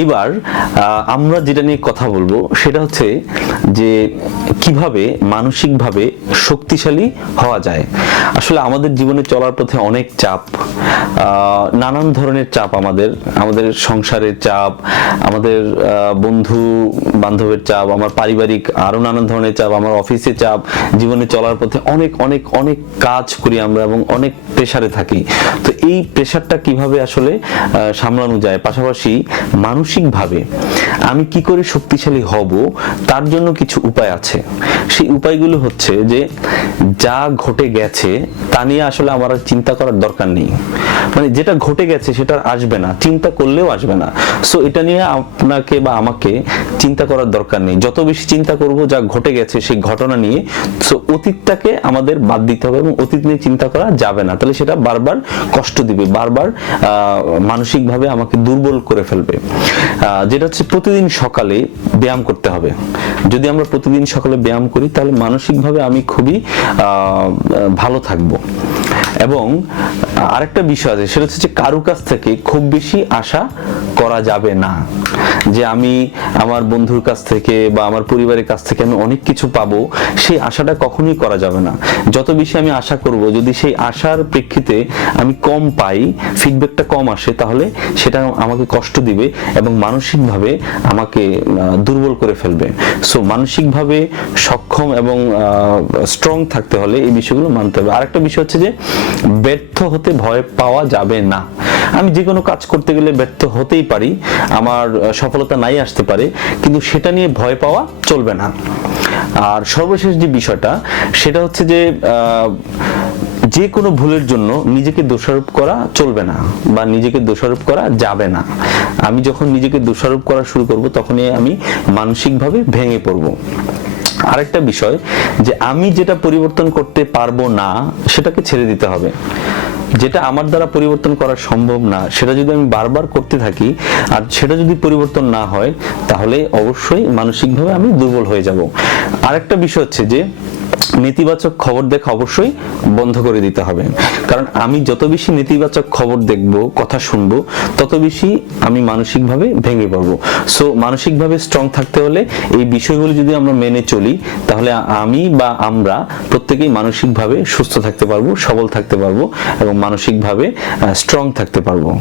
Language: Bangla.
এইবার আমরা যেটা নিয়ে কথা বলব সেটা হচ্ছে যে কীভাবে মানসিকভাবে শক্তিশালী হওয়া যায়। আসলে আমাদের জীবনে চলার পথে অনেক চাপ নানান ধরনের চাপ আমাদের আমাদের সংসারের চাপ, আমাদের বন্ধু বান্ধবের চাপ, আমার পারিবারিক আরও নানান ধরনের চাপ, আমার অফিসে চাপ, জীবনে চলার পথে অনেক অনেক অনেক কাজ করি আমরা এবং অনেক প্রেসারে থাকি। তো এই প্রেসারটা কীভাবে আসলে সামলানো যায়? পাশাপাশি মানসিকভাবে আমি কি করে শক্তিশালী হব, তার জন্য কিছু উপায় আছে। সেই উপায়গুলো হচ্ছে যে, যা ঘটে গেছে, তা নিয়ে আসলে আমার আর চিন্তা করার দরকার নেই। মানে যেটা ঘটে গেছে, সেটা আসবে না। চিন্তা করলেও আসবে না। সো এটা নিয়ে আপনাকে বা আমাকে চিন্তা করার দরকার নেই। যত বেশি চিন্তা করব, যা ঘটে গেছে, সেই ঘটনা নিয়ে সো অতীতটাকে আমাদের বাদ দিতে হবে এবং অতীত নিয়ে চিন্তা করা যাবে না। তাহলে সেটা বারবার কষ্ট দিবে, বারবার মানসিকভাবে আমাকে দুর্বল করে ফেলবে। যেটা হচ্ছে প্রতিদিন সকালে ব্যায়াম করতে হবে। যদি আমরা প্রতিদিন সকালে ব্যায়াম করি, তাহলে মানসিকভাবে আমি খুবই ভালো থাকব। এবং আরেকটা বিষয় আছে, সেটা হচ্ছে যে কারও কাছ থেকে খুব বেশি আশা করা যাবে না। যে আমি আমার বন্ধুর কাছ থেকে বা আমার পরিবারের কাছ থেকে আমি অনেক কিছু পাবো, সেই আশাটা কখনোই করা যাবে না। যত বেশি আমি আশা করব, যদি সেই আশার প্রেক্ষিতে আমি কম পাই ফিডব্যাকটা কম আসে, তাহলে সেটা আমাকে কষ্ট দিবে এবং মানসিকভাবে আমাকে দুর্বল করে ফেলবে। সো মানসিকভাবে সক্ষম এবং স্ট্রং থাকতে হলে এই বিষয়গুলো মানতে হবে। আরেকটা বিষয় হচ্ছে যে ব্যর্থ হতে ভয় পাওয়া যাবে না। আমি যে কোনো কাজ করতে গেলে ব্যর্থ হতেই পারি, আমার সফলতা নাই আসতে পারে, কিন্তু সেটা নিয়ে ভয় পাওয়া চলবে না। আর সর্বশেষ যে বিষয়টা, সেটা হচ্ছে যে যে কোনো ভুলের জন্য নিজেকে দোষারোপ করা চলবে না বা নিজেকে দোষারোপ করা যাবে না। আমি যখন নিজেকে দোষারোপ করা শুরু করব, তখনই আমি মানসিকভাবে ভেঙে পড়ব। আরেকটা বিষয় যে আমি যেটা পরিবর্তন করতে পারব না, সেটাকে ছেড়ে দিতে হবে। যেটা আমার দ্বারা পরিবর্তন করা সম্ভব না, সেটা যদি আমি বারবার করতে থাকি আর সেটা যদি পরিবর্তন না হয়, তাহলে অবশ্যই মানসিকভাবে আমি দুর্বল হয়ে যাব। আরেকটা বিষয় হচ্ছে যে নেতিবাচক খবর দেখা অবশ্যই বন্ধ করে দিতে হবে। কারণ আমি যত বেশি নেতিবাচক খবর দেখব, কথা শুনব, তত বেশি আমি মানসিকভাবে ভেঙে পড়ব। সো মানসিকভাবে স্ট্রং থাকতে হলে এই বিষয়গুলো যদি আমরা মেনে চলি, তাহলে আমি বা আমরা প্রত্যেকেই মানসিকভাবে সুস্থ থাকতে পারব, সবল থাকতে পারব এবং মানসিকভাবে স্ট্রং থাকতে পারব।